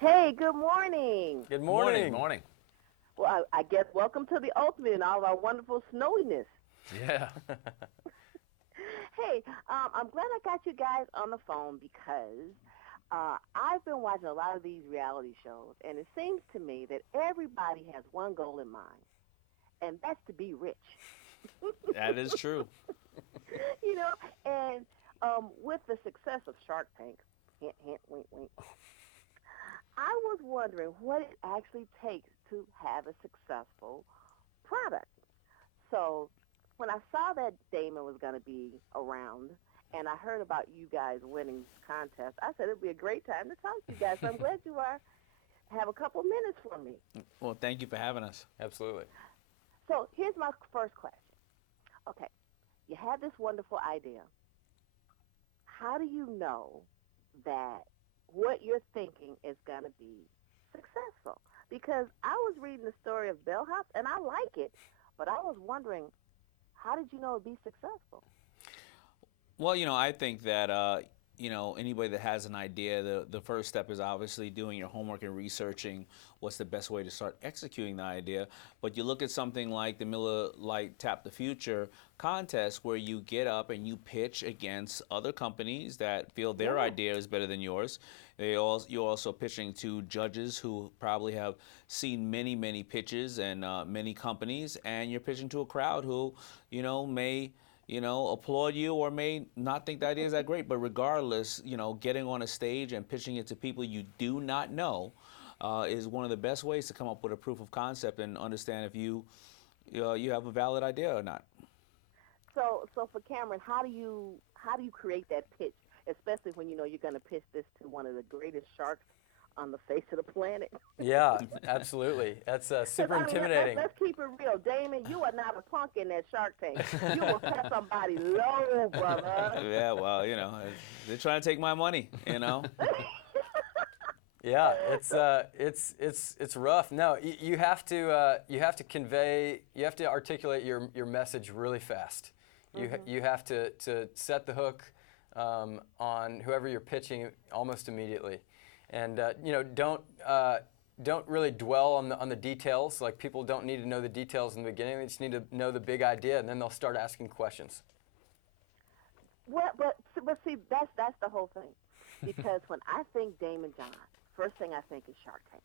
Hey, good morning. Good Morning, morning. morning. Well, I guess welcome to the Ultimate and all of our wonderful snowiness. Yeah. Hey, I'm glad I got you guys on the phone because I've been watching a lot of these reality shows, and it seems to me that everybody has one goal in mind, and that's to be rich. That is true. you know, and with the success of Shark Tank, hint, hint, wink, wink, I was wondering what it actually takes to have a successful product. So when I saw that Damon was going to be around and I heard about you guys winning this contest, I said it'd be a great time to talk to you guys. So I'm glad you are have a couple minutes for me. Well, thank you for having us. Absolutely. So here's my first question. Okay, you had this wonderful idea. How do you know that what you're thinking is going to be successful? Because I was reading the story of Bellhop and I like it, but I was wondering, how did you know it'd be successful? Well, I think that anybody that has an idea, the first step is obviously doing your homework and researching what's the best way to start executing the idea. But you look at something like the Miller Lite Tap the Future contest, where you get up and you pitch against other companies that feel their Yeah. idea is better than yours. You're also pitching to judges who probably have seen many, many pitches and many companies, and you're pitching to a crowd who, may applaud you or may not think the idea is that great. But regardless, getting on a stage and pitching it to people you do not know is one of the best ways to come up with a proof of concept and understand if you have a valid idea or not. So for Cameron, how do you create that pitch, especially when you know you're going to pitch this to one of the greatest sharks on the face of the planet? Yeah, absolutely. That's Because super I mean, intimidating. let's keep it real, Damon. You are not a punk in that Shark Tank. You will cut somebody low, brother. Yeah, well, they're trying to take my money. Yeah, so, it's rough. No, you have to convey, you have to articulate your message really fast. You have to set the hook on whoever you're pitching almost immediately, and don't really dwell on the details. Like, people don't need to know the details in the beginning. They just need to know the big idea, and then they'll start asking questions. well, but see, that's the whole thing. Because when I think Damon John, first thing I think is Shark Tank,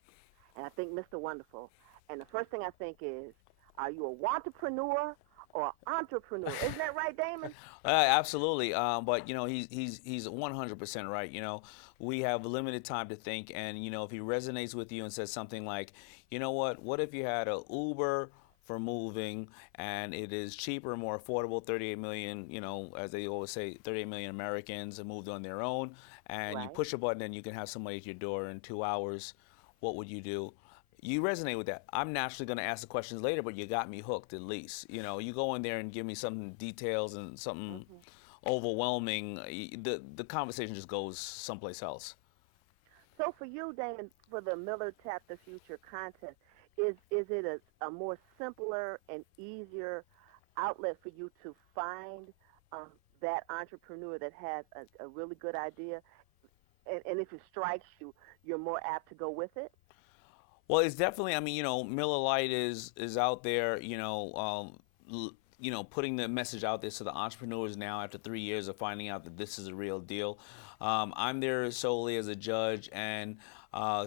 and I think Mr. Wonderful, and the first thing I think is, are you a wantrepreneur or entrepreneur? Isn't that right, Damon? Absolutely, but he's 100% right. We have limited time to think, and if he resonates with you and says something like, what if you had a Uber for moving and it is cheaper and more affordable, 38 million, as they always say, 38 million Americans have moved on their own, and you Right. push a button and you can have somebody at your door in 2 hours. What would you do? You resonate with that. I'm naturally going to ask the questions later, but you got me hooked at least. You go in there and give me some details and something hmm overwhelming. The conversation just goes someplace else. So for you, Damon, for the Miller Tap the Future contest, is it a more simpler and easier outlet for you to find um, that entrepreneur that has a really good idea, and if it strikes you, you're more apt to go with it? Well, it's definitely. I mean, Miller Lite is out there. Putting the message out there to the entrepreneurs now after 3 years of finding out that this is a real deal. I'm there solely as a judge and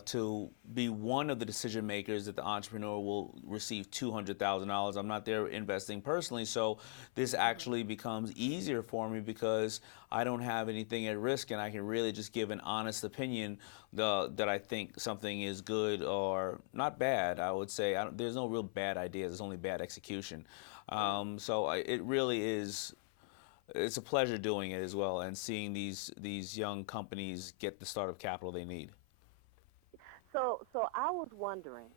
to be one of the decision makers that the entrepreneur will receive $200,000. I'm not there investing personally, so this actually becomes easier for me because I don't have anything at risk and I can really just give an honest opinion that I think something is good or not bad. I would say there's no real bad ideas. There's only bad execution. It really is. It's a pleasure doing it as well and seeing these young companies get the startup capital they need. So I was wondering,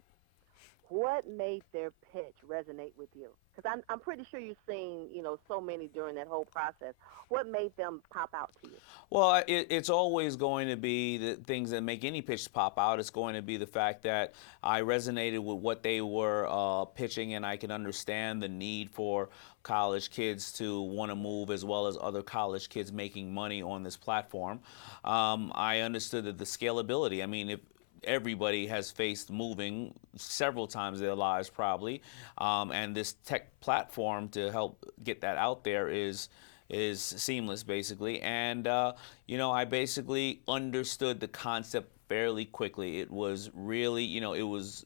what made their pitch resonate with you? Because I'm pretty sure you've seen so many during that whole process. What made them pop out to you? Well, it's always going to be the things that make any pitch pop out. It's going to be the fact that I resonated with what they were pitching, and I can understand the need for college kids to want to move, as well as other college kids making money on this platform. I understood that the scalability. I mean, if everybody has faced moving several times in their lives probably, and this tech platform to help get that out there is seamless basically. And I basically understood the concept fairly quickly. It was really, it was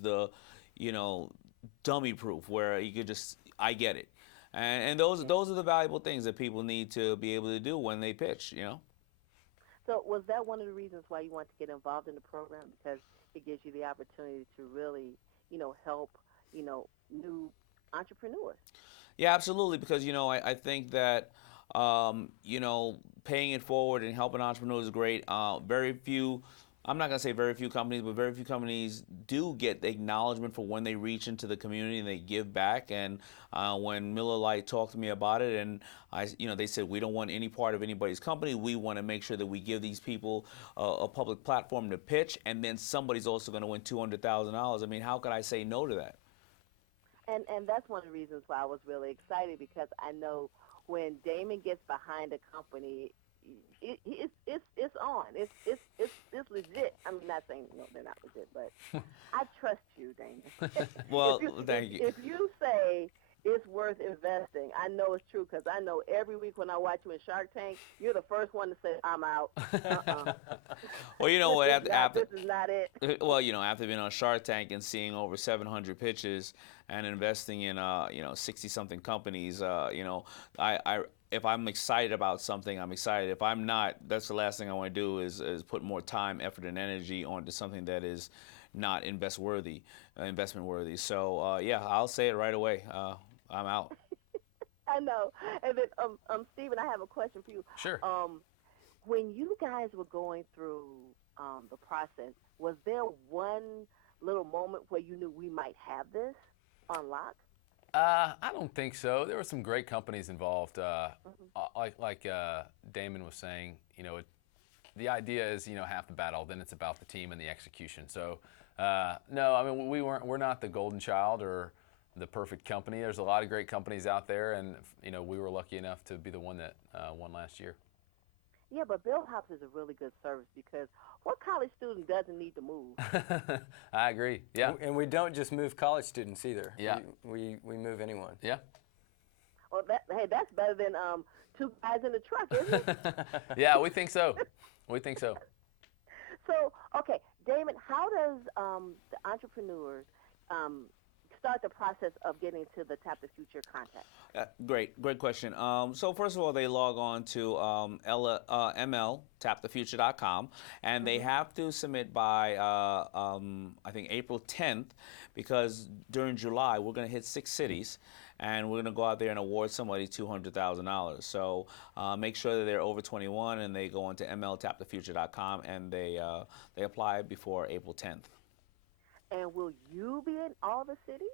the, dummy proof where you could just, I get it. And those are the valuable things that people need to be able to do when they pitch. So was that one of the reasons why you want to get involved in the program? Because it gives you the opportunity to really, help, new entrepreneurs. Yeah, absolutely. Because I think that paying it forward and helping entrepreneurs is great. Very few. I'm not going to say very few companies, but very few companies do get the acknowledgement for when they reach into the community and they give back. And when Miller Lite talked to me about it, and they said, we don't want any part of anybody's company. We want to make sure that we give these people a public platform to pitch, and then somebody's also going to win $200,000. I mean, how could I say no to that? And that's one of the reasons why I was really excited, because I know when Daymond gets behind a company, it's on. It's legit. I'm not saying no, they're not legit, but I trust you, Daymond. Well, thank you. If you say it's worth investing, I know it's true, because I know every week when I watch you in Shark Tank, you're the first one to say, I'm out. Well, you know what? This is not it. Well, after being on Shark Tank and seeing over 700 pitches and investing in 60-something companies, if I'm excited about something, I'm excited. If I'm not, that's the last thing I want to do is put more time, effort, and energy onto something that is not investment worthy. So yeah, I'll say it right away. I'm out. I know. And then, Stephen, I have a question for you. Sure. When you guys were going through the process, was there one little moment where you knew we might have this on lock? I don't think so. There were some great companies involved. Like Daymond was saying, the idea is, half the battle. Then it's about the team and the execution. So, no, I mean, we're not the golden child or the perfect company. There's a lot of great companies out there, and we were lucky enough to be the one that won last year. Yeah, but bellhops is a really good service, because what college student doesn't need to move? I agree. Yeah. And we don't just move college students either. Yeah. We move anyone. Yeah. Well, that's better than two guys in the truck, isn't it? Yeah, we think so. We think so. So, okay, Daymond, how does the entrepreneurs start the process of getting to the Tap the Future contest? Great question. So first of all, they log on to mltapthefuture.com, and they have to submit by I think April 10th, because during July we're going to hit 6 cities, and we're going to go out there and award somebody $200,000. So make sure that they're over 21 and they go onto mltapthefuture.com and they apply before April 10th. And will you be in all the cities?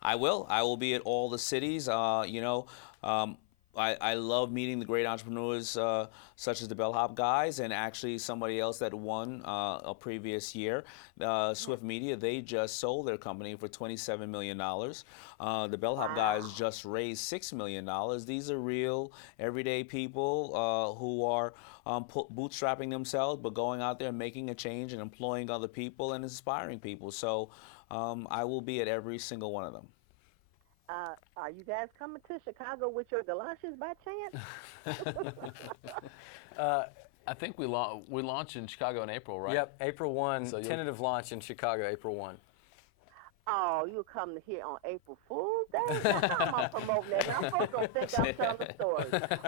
I will. I will be at all the cities. I love meeting the great entrepreneurs such as the Bellhop guys, and actually somebody else that won a previous year, Swift Media. They just sold their company for $27 million. The Bellhop guys just raised $6 million. These are real, everyday people who are bootstrapping themselves, but going out there and making a change and employing other people and inspiring people. So I will be at every single one of them. Are you guys coming to Chicago with your galoshes by chance? I think we launch in Chicago in April, right? Yep, April 1, So tentative launch in Chicago, April 1. Oh, you'll come here on April Fool's Day? I'm promoting that. I'm supposed to think I'm telling the story.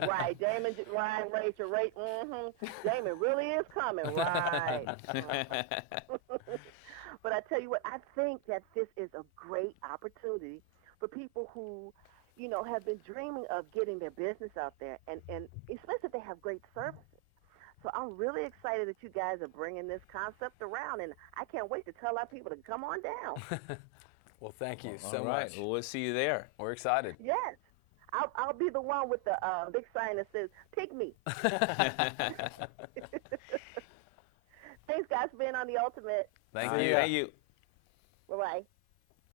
Right, Daymond, Ryan, Rachel, Daymond really is coming, right. But I tell you what, I think that this is a great opportunity for people who, have been dreaming of getting their business out there, and especially if they have great services. So I'm really excited that you guys are bringing this concept around, and I can't wait to tell our people to come on down. Well, thank you so All right. much. Well, we'll see you there. We're excited. Yes. I'll be the one with the big sign that says, "Pick me." Thanks, guys, for being on The Ultimate. Thank All right, you. Thank you. Bye-bye.